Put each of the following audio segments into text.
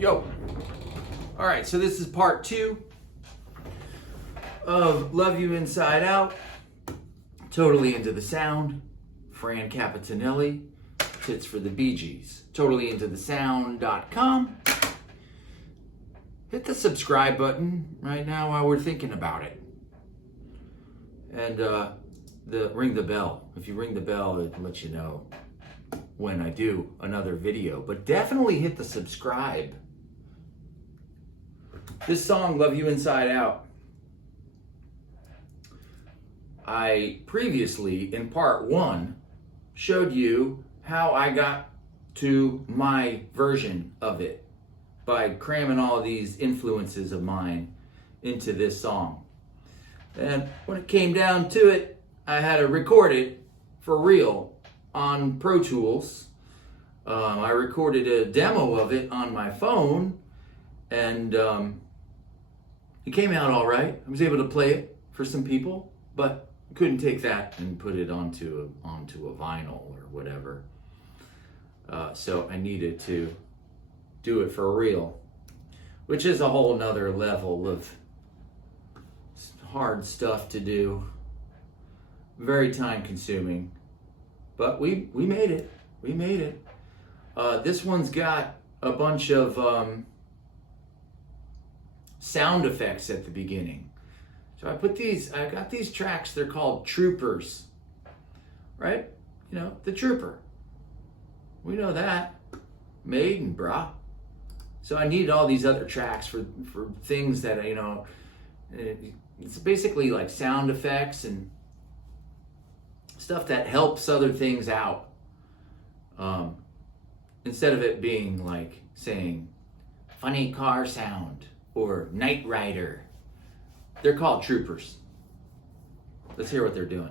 Yo. All right, so this is part 2 of Love You Inside Out. Totally Into the Sound. Fran Capitanelli. Tits for the Bee Gees. TotallyIntoTheSound.com. Hit the subscribe button right now while we're thinking about it. And ring the bell. If you ring the bell, it lets you know when I do another video. But definitely hit the subscribe. This song, Love You Inside Out, I previously, in part 1, showed you how I got to my version of it by cramming all these influences of mine into this song. And when it came down to it, I had to record it for real on Pro Tools. I recorded a demo of it on my phone, and it came out all right. I was able to play it for some people, but I couldn't take that and put it onto a vinyl or whatever. So I needed to do it for real, which is a whole nother level of hard stuff to do. Very time consuming, but we made it. We made it. This one's got a bunch of sound effects at the beginning. So I got these tracks, they're called troopers, right? You know, the trooper. We know that. Maiden, brah. So I needed all these other tracks for things that, you know, it's basically like sound effects and stuff that helps other things out. Instead of it being like saying funny car sound or Knight Rider. They're called troopers. Let's hear what they're doing.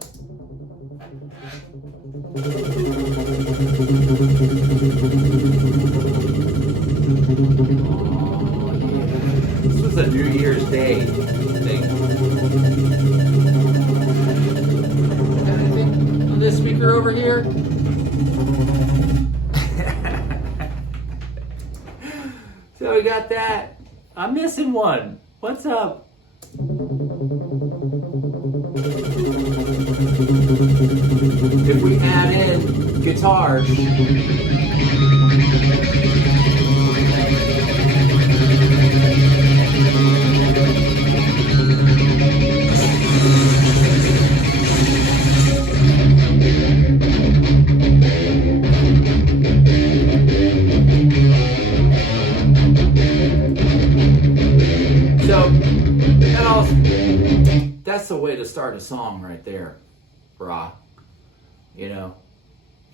Oh, yeah. This was a New Year's Day thing. Got anything on this speaker over here? So we got that. I'm missing one. What's up? If we add in guitars, that's the way to start a song right there, brah. You know,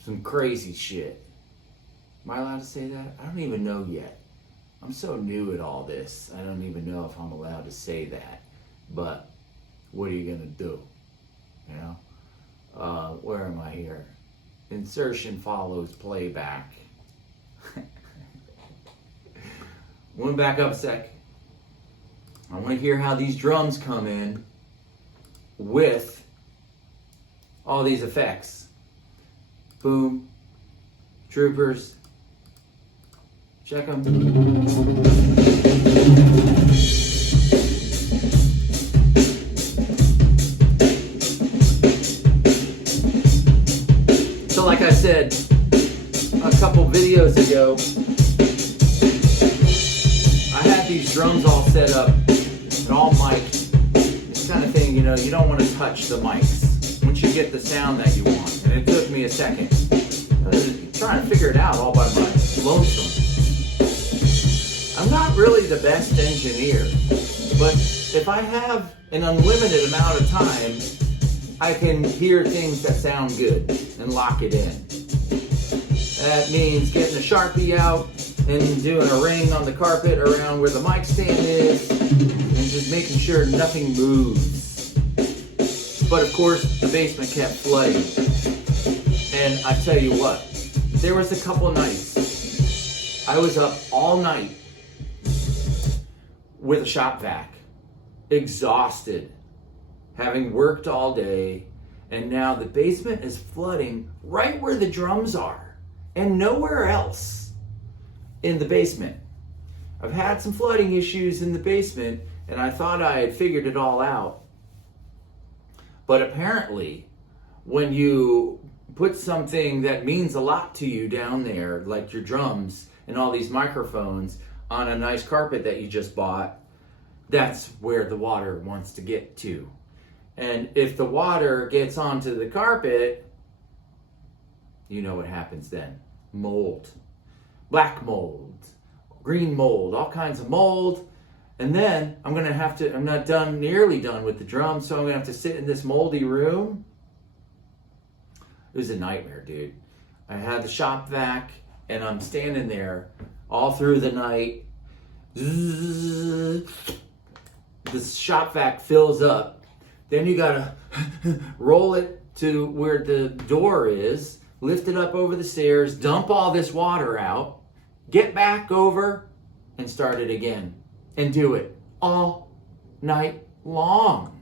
some crazy shit. Am I allowed to say that? I don't even know yet. I'm so new at all this. I don't even know if I'm allowed to say that. But what are you gonna do? You know? Where am I here? Insertion follows playback. One back up a sec. I want to hear how these drums come in with all these effects. Boom. Troopers. Check them. So like I said a couple videos ago, I had these drums all set up and all mic'd. This kind of thing, you know, you don't want to touch the mics once you get the sound that you want. And it took me a second. I was trying to figure it out all by my lonesome. I'm not really the best engineer, but if I have an unlimited amount of time, I can hear things that sound good and lock it in. That means getting a Sharpie out and doing a ring on the carpet around where the mic stand is and just making sure nothing moves. But of course, the basement kept flooding. And I tell you what, there was a couple nights I was up all night with a shop vac, exhausted, having worked all day, and now the basement is flooding right where the drums are and nowhere else in the basement. I've had some flooding issues in the basement, and I thought I had figured it all out. But apparently, when you put something that means a lot to you down there, like your drums and all these microphones, on a nice carpet that you just bought, that's where the water wants to get to. And if the water gets onto the carpet, you know what happens then. Mold. Black mold. Green mold. All kinds of mold. And then I'm not nearly done with the drums, so I'm going to have to sit in this moldy room. It was a nightmare, dude. I had the shop vac, and I'm standing there all through the night. The shop vac fills up. Then you gotta roll it to where the door is, lift it up over the stairs, dump all this water out, get back over, and start it again. And do it all night long.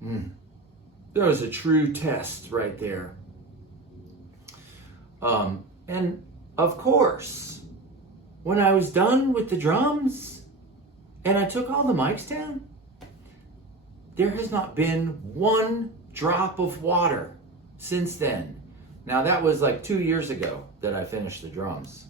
That was a true test right there. And of course, when I was done with the drums and I took all the mics down, there has not been one drop of water since then. Now that was like 2 years ago that I finished the drums.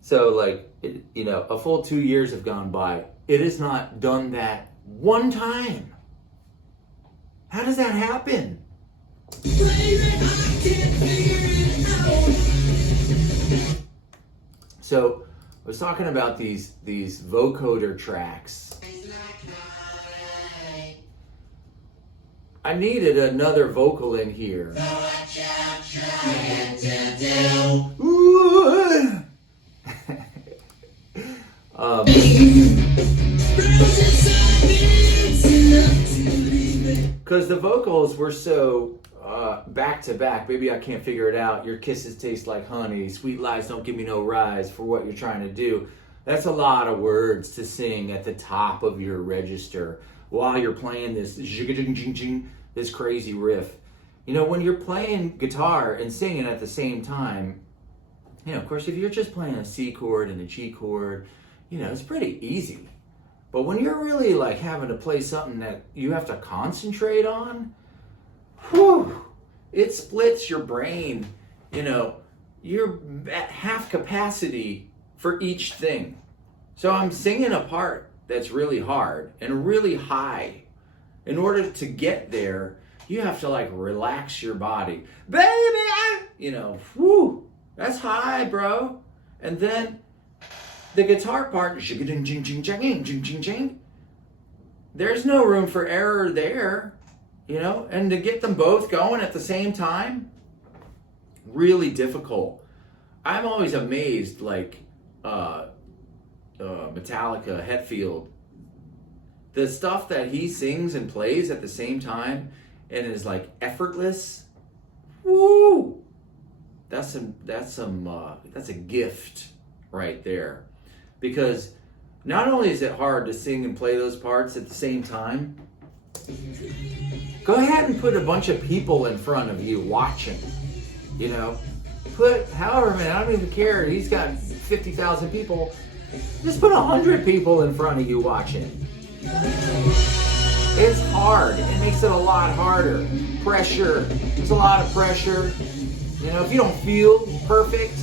So like, a full 2 years have gone by. It has not done that one time. How does that happen? So I was talking about these vocoder tracks. I needed another vocal in here. Because the vocals were so back to back. Baby, I can't figure it out. Your kisses taste like honey. Sweet lies don't give me no rise for what you're trying to do. That's a lot of words to sing at the top of your register while you're playing this this crazy riff. When you're playing guitar and singing at the same time, of course, if you're just playing a C chord and a G chord, it's pretty easy. But when you're really like having to play something that you have to concentrate on, it splits your brain. You're at half capacity for each thing. So I'm singing a part that's really hard and really high. In order to get there, you have to like relax your body. Baby, that's high, bro. And then the guitar part, there's no room for error there, and to get them both going at the same time, really difficult. I'm always amazed, like Metallica, Hetfield, the stuff that he sings and plays at the same time and is like effortless. Woo! That's a gift right there. Because not only is it hard to sing and play those parts at the same time, go ahead and put a bunch of people in front of you watching. Put however many, I don't even care. He's got 50,000 people. Just put 100 people in front of you watching. It's hard. It makes it a lot harder. Pressure. There's a lot of pressure. If you don't feel perfect.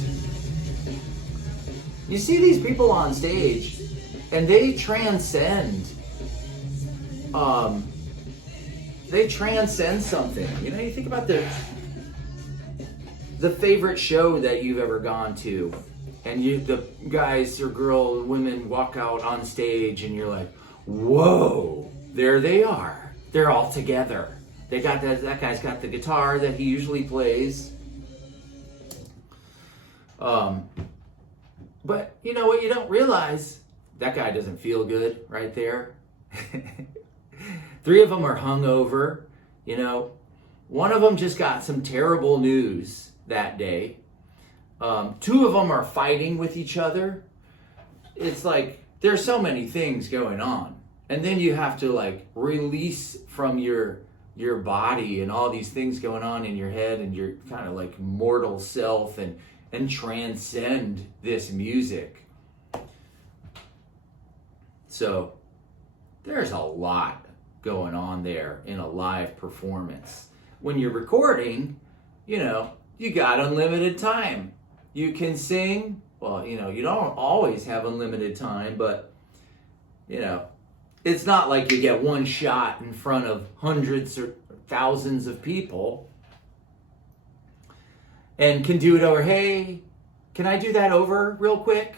You see these people on stage, and they transcend. They transcend something. You think about the favorite show that you've ever gone to, and the guys or girl, women walk out on stage, and you're like, whoa, there they are. They're all together. They got that guy's got the guitar that he usually plays. But what you don't realize, that guy doesn't feel good right there. 3 of them are hungover. One of them just got some terrible news that day. 2 of them are fighting with each other. It's like there's so many things going on, and then you have to like release from your body and all these things going on in your head and your kind of like mortal self, and and transcend this music. So there's a lot going on there in a live performance. When you're recording, you know, you got unlimited time. You can sing. Well, you know, you don't always have unlimited time, but, you know, it's not like you get one shot in front of hundreds or thousands of people and can do it over. Hey, can I do that over real quick?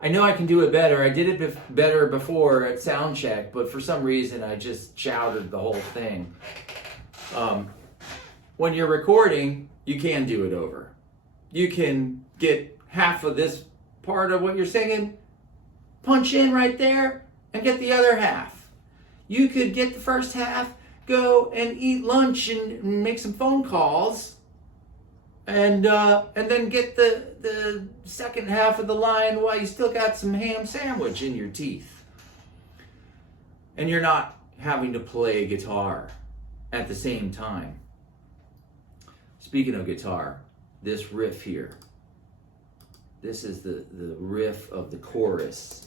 I know I can do it better. I did it better before at sound check, but for some reason I just shouted the whole thing. When you're recording, you can do it over. You can get half of this part of what you're singing, punch in right there, and get the other half. You could get the first half, go and eat lunch and make some phone calls, and then get the second half of the line while you still got some ham sandwich in your teeth. And you're not having to play guitar at the same time. Speaking of guitar, this riff here. This is the riff of the chorus.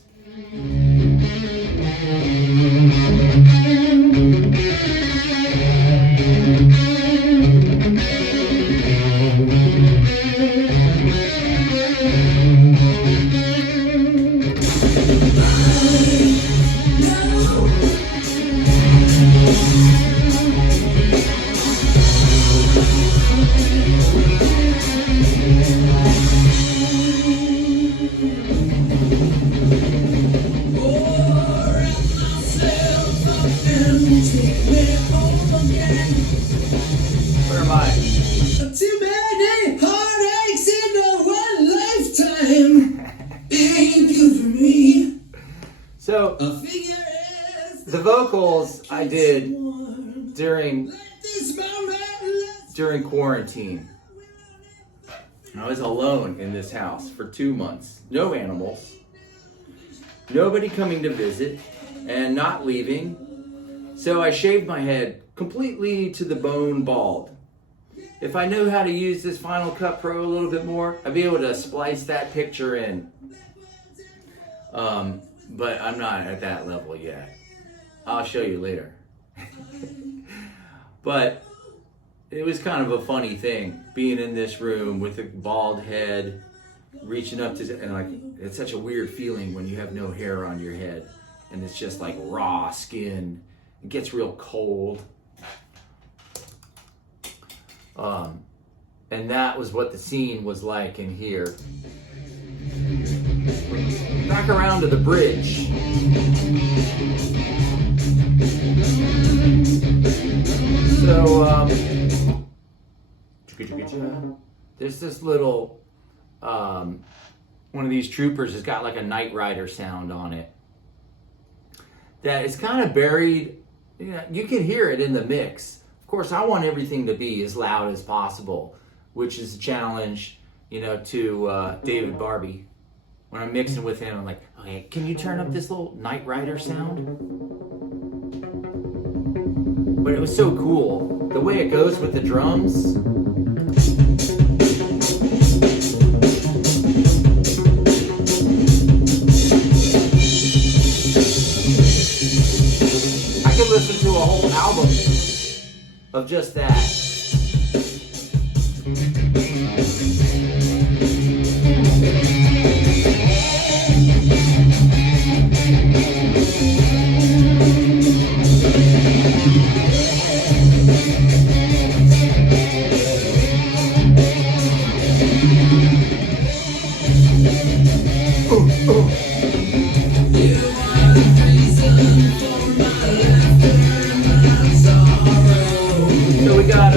Where am I? Too many heartaches in one lifetime. Ain't good for me. So the vocals I did during quarantine. I was alone in this house for 2 months. No animals. Nobody coming to visit and not leaving. So I shaved my head completely to the bone bald. If I knew how to use this Final Cut Pro a little bit more, I'd be able to splice that picture in. But I'm not at that level yet. I'll show you later. But it was kind of a funny thing, being in this room with a bald head, reaching up to, and like, it's such a weird feeling when you have no hair on your head and it's just like raw skin. It gets real cold. And that was what the scene was like in here. Back around to the bridge. So, there's this little, one of these troopers has got like a Knight Rider sound on it that is kind of buried. You can hear it in the mix. Of course, I want everything to be as loud as possible, which is a challenge, to David Barbie. When I'm mixing with him, I'm like, okay, can you turn up this little Knight Rider sound? But it was so cool. The way it goes with the drums. I could listen to a whole album of just that. So we got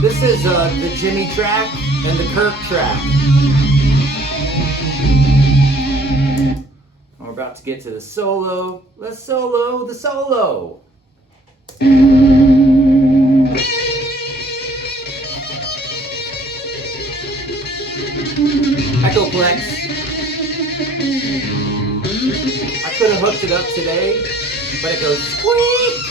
this is the Jimmy track and the Kirk track. We're about to get to the solo. Let's solo the solo. Echoplex. I could have hooked it up today, but it goes squeak.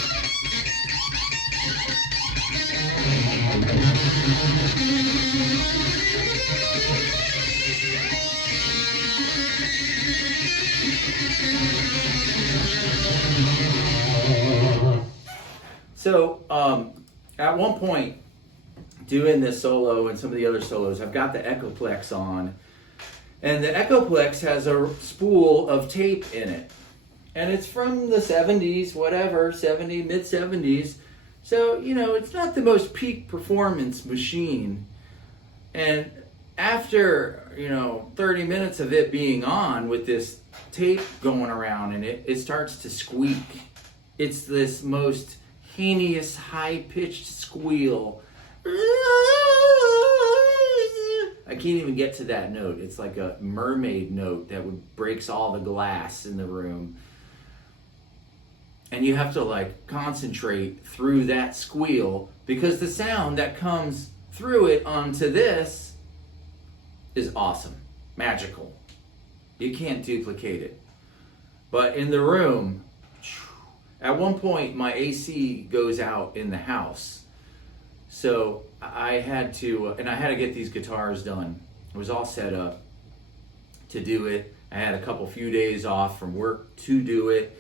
So, at one point, doing this solo and some of the other solos, I've got the Echoplex on, and the Echoplex has a spool of tape in it, and it's from the 70s, whatever, mid 70s. So, you know, it's not the most peak performance machine. And after, 30 minutes of it being on with this tape going around, and it starts to squeak. It's this most heinous, high-pitched squeal. I can't even get to that note. It's like a mermaid note that breaks all the glass in the room. And you have to concentrate through that squeal, because the sound that comes through it onto this is awesome, magical. You can't duplicate it. But in the room, at one point my AC goes out in the house. So I had to get these guitars done. It was all set up to do it. I had a few days off from work to do it,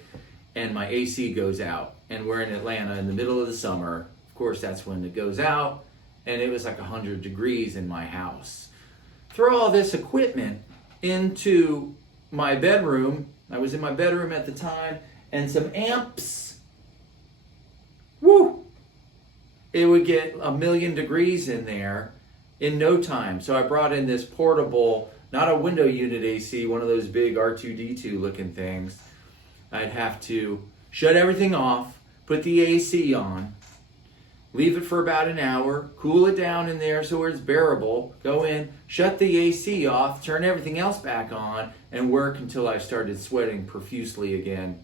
and my AC goes out. And we're in Atlanta in the middle of the summer. Of course, that's when it goes out, and it was 100 degrees in my house. Throw all this equipment into my bedroom. I was in my bedroom at the time, and some amps. Woo! It would get 1,000,000 degrees in there in no time. So I brought in this portable, not a window unit AC, one of those big R2D2 looking things. I'd have to shut everything off, put the AC on, leave it for about an hour, cool it down in there so it's bearable, go in, shut the AC off, turn everything else back on, and work until I started sweating profusely again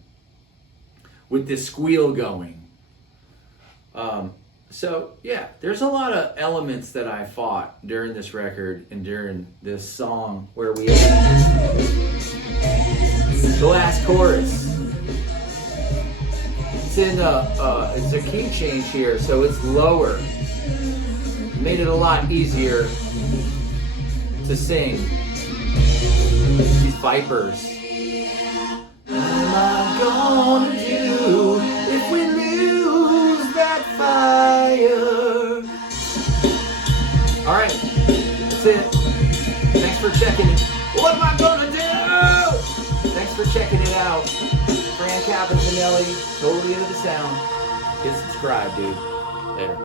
with this squeal going. So yeah, there's a lot of elements that I fought during this record and during this song where we have the last chorus. It's a key change here, so it's lower. Made it a lot easier to sing. These vipers. What am I gonna do if we lose that fire? All right, that's it. Thanks for checking it. What am I gonna do? Thanks for checking it out. Fran Capanelli, totally into the sound. Hit subscribe, dude. Later.